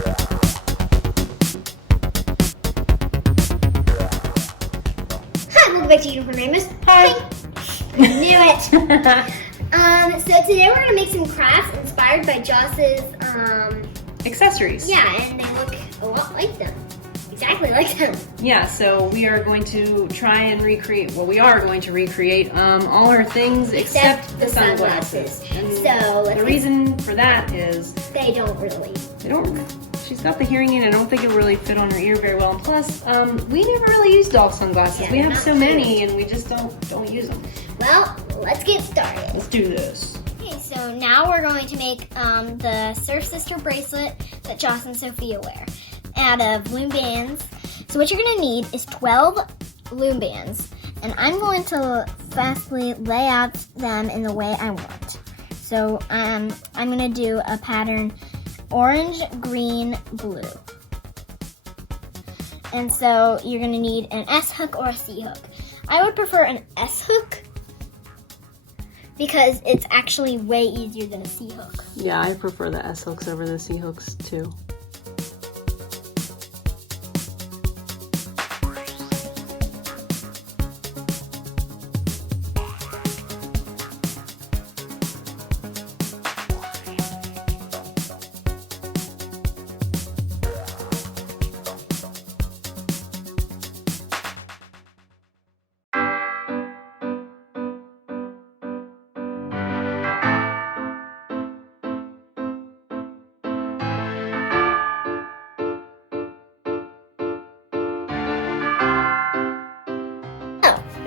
Hi, welcome back to Uniform Amos. Hi. I knew it. So today we're gonna make some crafts inspired by Joss's accessories. Yeah, and they look a lot like them. Exactly like them. Yeah, so we are going to try and recreate, well, we are going to recreate all her things except the sunglasses. And so the reason for that is she's got the hearing aid. I don't think it really fit on her ear very well. And plus, we never really use doll sunglasses. Yeah, we have so many and we just don't use them. Well, let's get started. Let's do this. Okay, so now we're going to make the Surf Sister bracelet that Joss and Sophia wear out of loom bands. So what you're gonna need is 12 loom bands, and I'm going to fastly lay out them in the way I want. So I'm gonna do a pattern orange, green, blue. And so you're gonna need an S hook or a C hook. I would prefer an S hook because it's actually way easier than a C hook. Yeah, I prefer the S hooks over the C hooks too.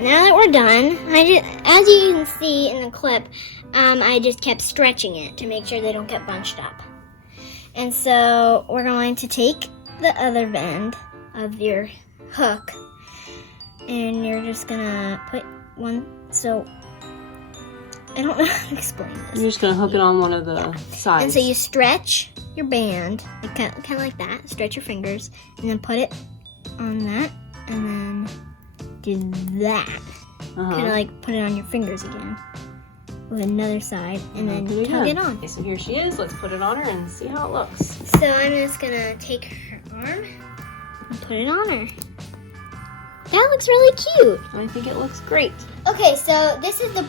Now that we're done, as you can see in the clip, I just kept stretching it to make sure they don't get bunched up. And so we're going to take the other end of your hook, and you're just gonna put one, so I don't know how to explain this. You're just gonna hook it on one of the sides. And so you stretch your band, like, kind of like that, stretch your fingers, and then put it on that, and then do that. Kind of like put it on your fingers again with another side, and then tug it on. Okay, so here she is. Let's put it on her and see how it looks. So I'm just gonna take her arm and put it on her. That looks really cute. I think it looks great. Okay, so this is the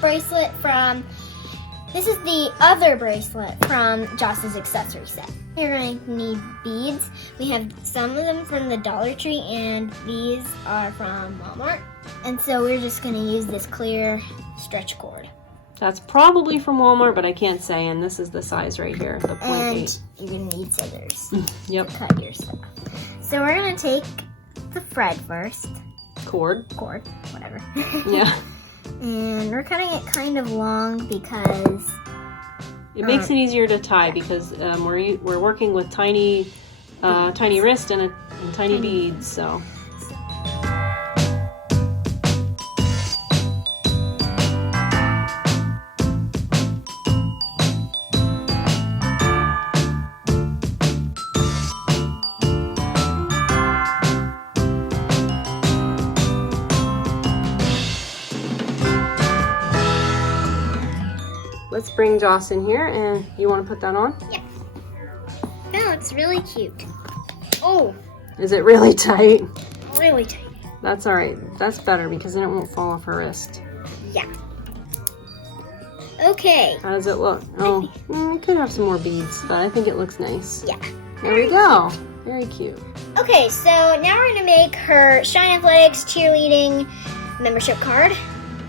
other bracelet from Joss's accessory set. You're going to need beads. We have some of them from the Dollar Tree, and these are from Walmart. And so we're just going to use this clear stretch cord. That's probably from Walmart, but I can't say, and this is the size right here, the 0.8. And you're going to need scissors. Yep. To cut your stuff. So we're going to take the thread first. Cord, whatever. Yeah. And we're cutting it kind of long because it makes it easier to tie because we're working with tiny wrist and tiny beads, so. Let's bring Joss in here, and you want to put that on? Yeah. That looks really cute. Oh. Is it really tight? Really tight. That's all right. That's better because then it won't fall off her wrist. Yeah. Okay. How does it look? Oh, we could have some more beads, but I think it looks nice. Yeah. There we go. Very cute. Okay, so now we're gonna make her Shine Athletics cheerleading membership card,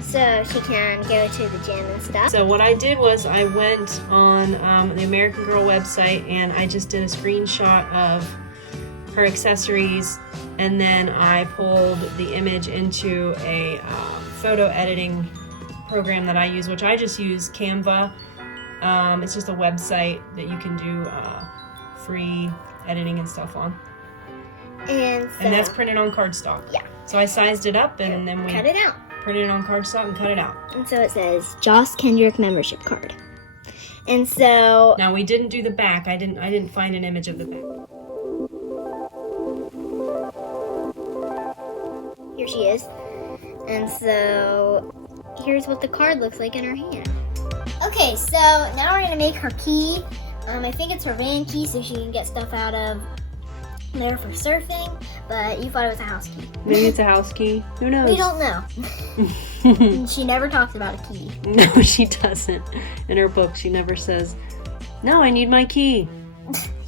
so she can go to the gym and stuff. So what I did was I went on the American Girl website and I just did a screenshot of her accessories, and then I pulled the image into a photo editing program that I use, which I just use Canva. It's just a website that you can do free editing and stuff on. And that's printed on cardstock. Yeah. So I sized it up and then we cut it out. Printed it on cardstock and cut it out. And so it says Joss Kendrick membership card. And so now we didn't do the back. I didn't find an image of the back. Here she is. And so here's what the card looks like in her hand. Okay, so now we're gonna make her key I think it's her van key so she can get stuff out of there for surfing, but you thought it was a house key. Maybe it's a house key. Who knows? We don't know. She never talks about a key. No, she doesn't. In her book, she never says, "No, I need my key."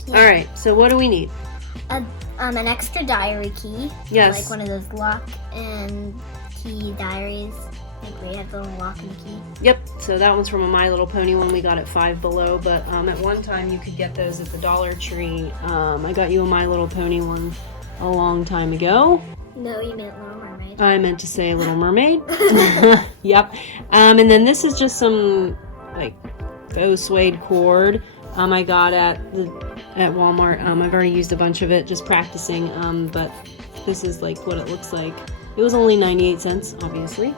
Yeah. All right, so what do we need? An extra diary key. Yes. Like one of those lock and key diaries. I think we have the little lock and key. Yep, so that one's from a My Little Pony one we got at Five Below, but at one time you could get those at the Dollar Tree. I got you a My Little Pony one a long time ago. No, you meant Little Mermaid. I meant to say Little Mermaid. Yep. And then this is just some like faux suede cord I got at Walmart. I've already used a bunch of it just practicing, but this is like what it looks like. It was only 98 cents, obviously.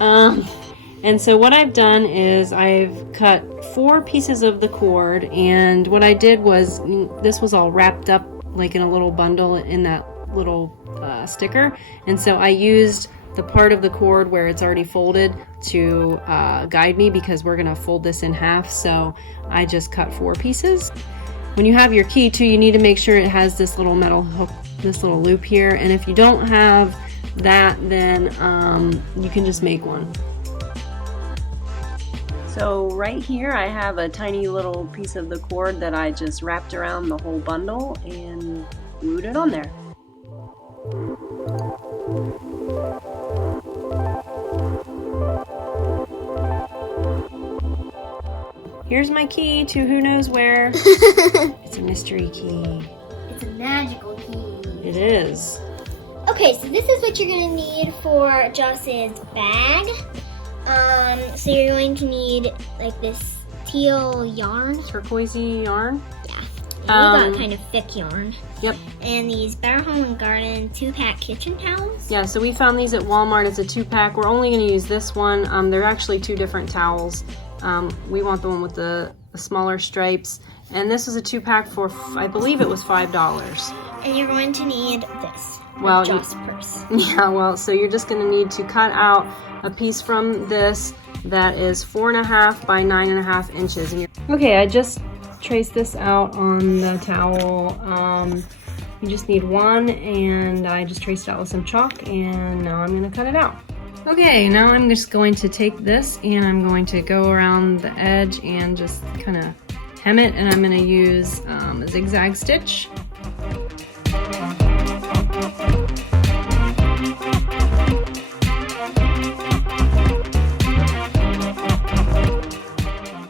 And so what I've done is I've cut 4 pieces of the cord, and what I did was, this was all wrapped up like in a little bundle in that little sticker, and so I used the part of the cord where it's already folded to guide me, because we're gonna fold this in half, so I just cut 4 pieces. When you have your key too, you need to make sure it has this little metal hook, this little loop here, and if you don't have that, then you can just make one. So right here I have a tiny little piece of the cord that I just wrapped around the whole bundle and glued it on there. Here's my key to who knows where. It's a mystery key. It's a magical key. It is. Okay, so this is what you're going to need for Joss's bag. So you're going to need like this teal yarn. Turquoisey yarn. Yeah. And we got kind of thick yarn. Yep. And these Better Home and Garden 2-pack kitchen towels. Yeah, so we found these at Walmart. It's a 2-pack. We're only going to use this one. They're actually 2 different towels. We want the one with the smaller stripes. And this is a 2-pack for, I believe it was $5. And you're going to need this. Well, Joss purse. Yeah, well, so you're just going to need to cut out a piece from this that is 4.5 by 9.5 inches. Okay, I just traced this out on the towel. You just need one, and I just traced it out with some chalk, and now I'm going to cut it out. Okay, now I'm just going to take this and I'm going to go around the edge and just kind of hem it, and I'm going to use a zigzag stitch.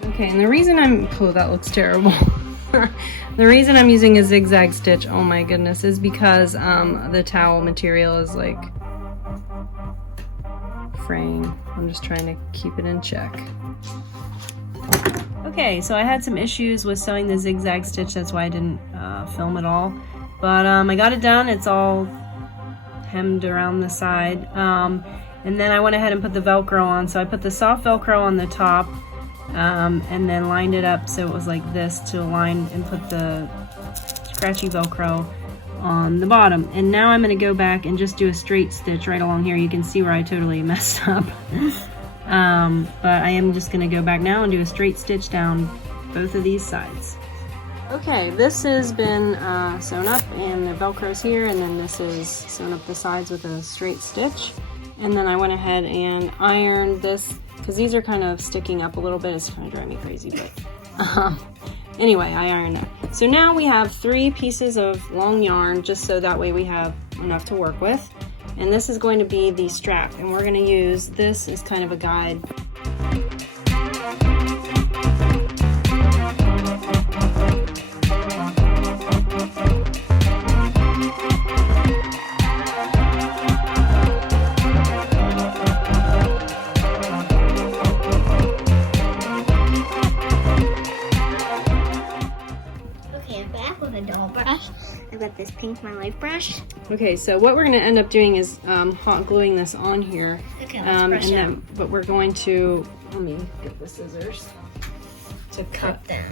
Okay, and the reason oh, that looks terrible. The reason I'm using a zigzag stitch, oh my goodness, is because the towel material is like fraying. I'm just trying to keep it in check. Okay, so I had some issues with sewing the zigzag stitch, that's why I didn't film it all. But I got it done, it's all hemmed around the side. And then I went ahead and put the Velcro on. So I put the soft Velcro on the top, and then lined it up so it was like this to align, and put the scratchy Velcro on the bottom. And now I'm going to go back and just do a straight stitch right along here. You can see where I totally messed up. But I am just going to go back now and do a straight stitch down both of these sides. Okay, this has been sewn up, and the Velcro's here, and then this is sewn up the sides with a straight stitch. And then I went ahead and ironed this, because these are kind of sticking up a little bit. It's kind of driving me crazy, but anyway, I ironed that. So now we have 3 pieces of long yarn, just so that way we have enough to work with. And this is going to be the strap, and we're going to use this as kind of a guide. I've got this Pink My Life brush. Okay, so what we're going to end up doing is hot gluing this on here. Okay, let's brush out. But we're going to, let me get the scissors to cut them.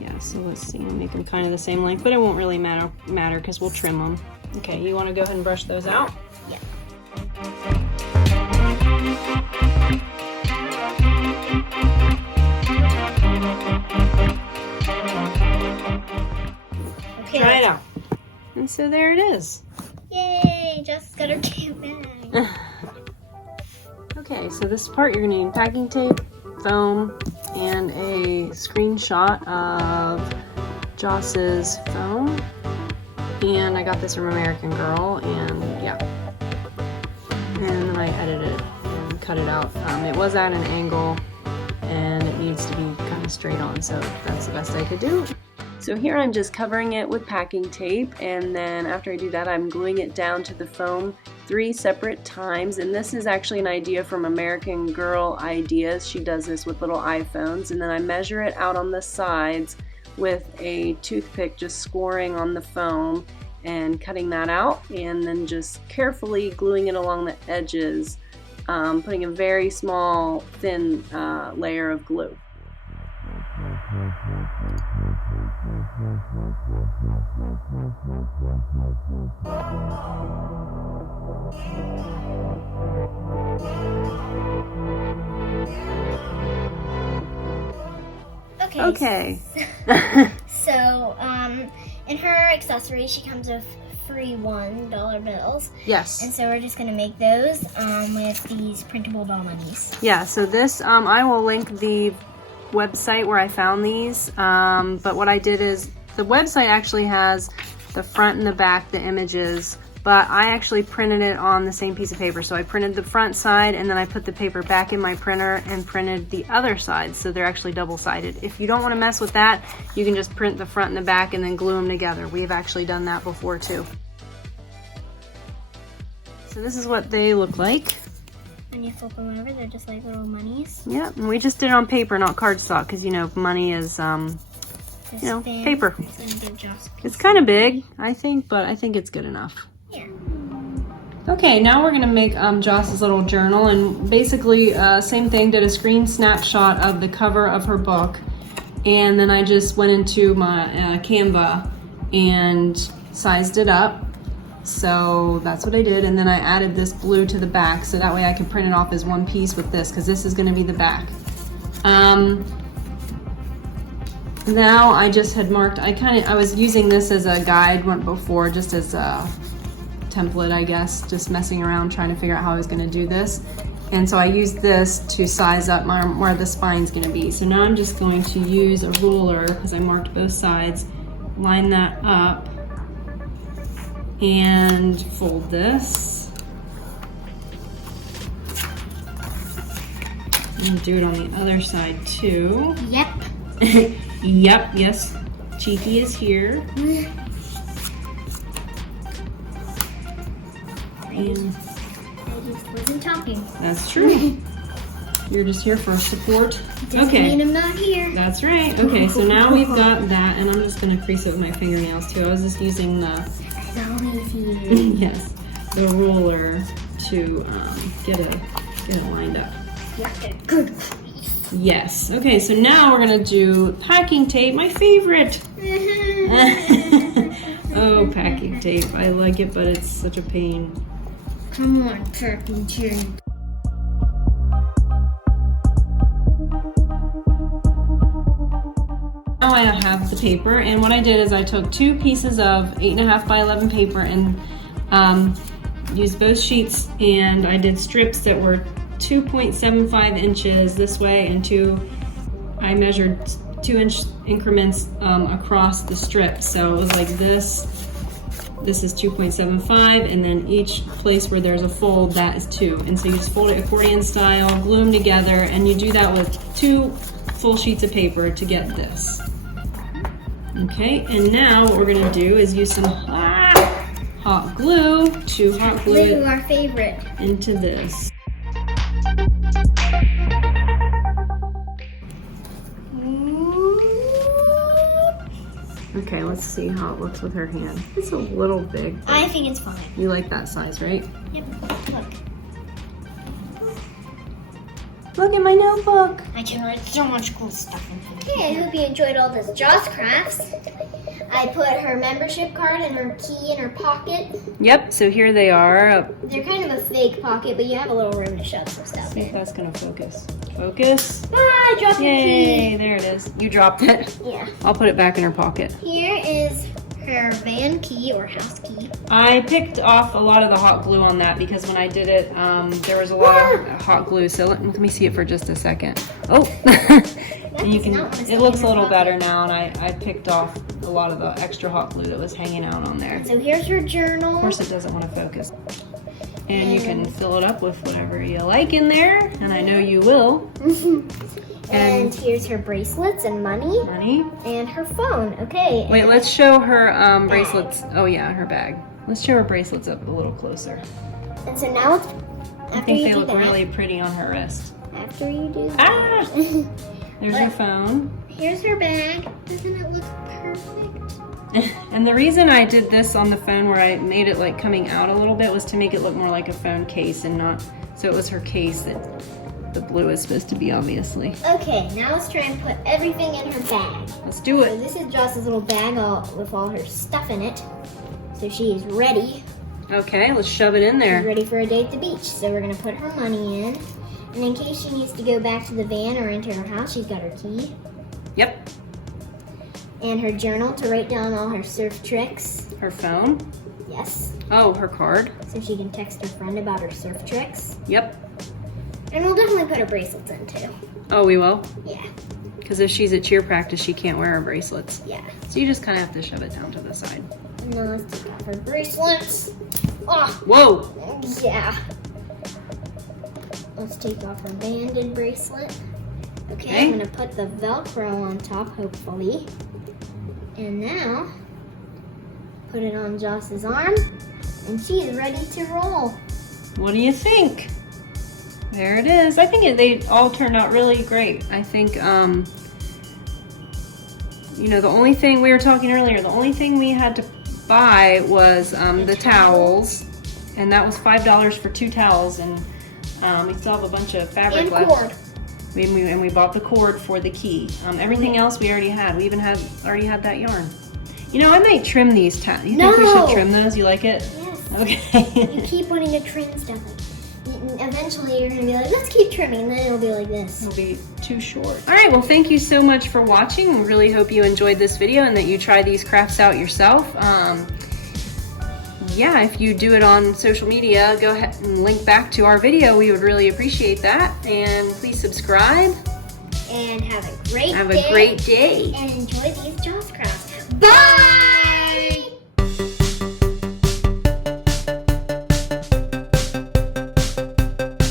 Yeah, so let's see, I'll make them kind of the same length, but it won't really matter because we'll trim them. Okay, you want to go ahead and brush those out? Yeah. Okay. Try it out. And so there it is. Yay! Just got her cute bag. Okay, so this part you're gonna need packing tape, foam, and a screenshot of Joss's foam. And I got this from American Girl, and yeah. And then I edited it and cut it out. It was at an angle, and it needs to be kind of straight on, so that's the best I could do. So here I'm just covering it with packing tape, and then after I do that I'm gluing it down to the foam 3 separate times. And this is actually an idea from American Girl Ideas. She does this with little iPhones, and then I measure it out on the sides with a toothpick, just scoring on the foam and cutting that out, and then just carefully gluing it along the edges, putting a very small thin layer of glue. Okay. So, in her accessory, she comes with free $1 bills. Yes. And so we're just gonna make those with these printable doll monies. Yeah, so this, I will link the website where I found these, but what I did is, the website actually has the front and the back, the images, but I actually printed it on the same piece of paper. So I printed the front side, and then I put the paper back in my printer and printed the other side, so they're actually double-sided. If you don't want to mess with that, you can just print the front and the back and then glue them together. We have actually done that before too. So this is what they look like. And you flip them over, they're just like little monies. Yeah, and we just did it on paper, not cardstock, because you know, money is, you know, paper. It's kind of big, I think, but I think it's good enough. Yeah. Okay, now we're gonna make Joss's little journal, and basically same thing, did a screen snapshot of the cover of her book, and then I just went into my Canva and sized it up. So that's what I did, and then I added this blue to the back, so that way I can print it off as one piece with this, because this is gonna be the back. Now I just had marked, I was using this as a guide before, just as a template, I guess, just messing around trying to figure out how I was going to do this. And so I used this to size up where the spine's going to be. So now I'm just going to use a ruler, because I marked both sides, line that up, and fold this. And do it on the other side too. Yep. Yep, yes. Cheeky is here. I just wasn't talking. That's true. You're just here for support. Doesn't mean I'm not here. That's right. Okay, so now we've got that, and I'm just gonna crease it with my fingernails too. I was just using the yes, the ruler to get it lined up. Yeah, good. Yes. Okay, so now we're gonna do packing tape, my favorite. Oh, packing tape. I like it, but it's such a pain. Come on, packing tape. Now I have the paper, and what I did is I took 2 pieces of 8.5 by 11 paper and used both sheets, and I did strips that were 2.75 inches this way, and I measured 2-inch increments across the strip. So it was like this. This is 2.75, and then each place where there's a fold, that is 2. And so you just fold it accordion style, glue them together, and you do that with 2 full sheets of paper to get this. Okay, and now what we're gonna do is use some hot glue to hot glue it our favorite into this. Okay, let's see how it looks with her hand. It's a little big. I think it's fine. You like that size, right? Yep. Look. Look at my notebook. I can write so much cool stuff in here. Hey, I hope you enjoyed all this Joss crafts. I put her membership card and her key in her pocket. Yep, so here they are. They're kind of a fake pocket, but you have a little room to shove some stuff See if in. that's gonna focus. Focus. Ah, I dropped the key. Yay, there it is. You dropped it. Yeah. I'll put it back in her pocket. Here is her van key or house key. I picked off a lot of the hot glue on that because when I did it, there was a lot of hot glue. So let me see it for just a second. Oh, and you can. It looks a little better now, and I picked off a lot of the extra hot glue that was hanging out on there. So here's her journal. Of course, it doesn't want to focus. And you can fill it up with whatever you like in there, and I know you will. And here's her bracelets and money. Money. And her phone. Okay. Wait, let's show her bracelets. Oh yeah, her bag. Let's show her bracelets up a little closer. And so now, I think they look really pretty on her wrist. After you do that. Ah! There's her phone. Here's her bag. Doesn't it look perfect? And the reason I did this on the phone where I made it like coming out a little bit was to make it look more like a phone case and not, so it was her case that the blue is supposed to be, obviously. Okay, now let's try and put everything in her bag. Let's do it. So this is Joss's little bag with all her stuff in it. So she is ready. Okay, let's shove it in there. She's ready for a day at the beach. So we're gonna put her money in. And in case she needs to go back to the van or into her house, she's got her key. Yep. And her journal to write down all her surf tricks. Her phone. Yes. Oh, her card. So she can text her friend about her surf tricks. Yep. And we'll definitely put her bracelets in too. Oh, we will? Yeah. Because if she's at cheer practice, she can't wear her bracelets. Yeah. So you just kind of have to shove it down to the side. And now let's take off her bracelets. Oh. Whoa! Yeah. Let's take off her banded bracelet. Okay, I'm gonna put the Velcro on top, hopefully. And now, put it on Joss's arm, and she's ready to roll. What do you think? There it is. I think they all turned out really great. I think, you know, the only thing we were talking earlier, the only thing we had to buy was the towels, and that was $5 for 2 towels, and we still have a bunch of fabric left. Cord. And we bought the cord for the key. Everything else we already had. We even already had that yarn. You know, I might trim these towels. You think we should trim those? You like it? Yes. Okay. You keep wanting to trim stuff. Eventually you're going to be like, let's keep trimming. And then it'll be like this. It'll be too short. All right, well, thank you so much for watching. We really hope you enjoyed this video and that you try these crafts out yourself. Yeah, if you do it on social media, go ahead and link back to our video. We would really appreciate that. And please subscribe. And have a great day. Have a great day. And enjoy these Joss crafts. Bye!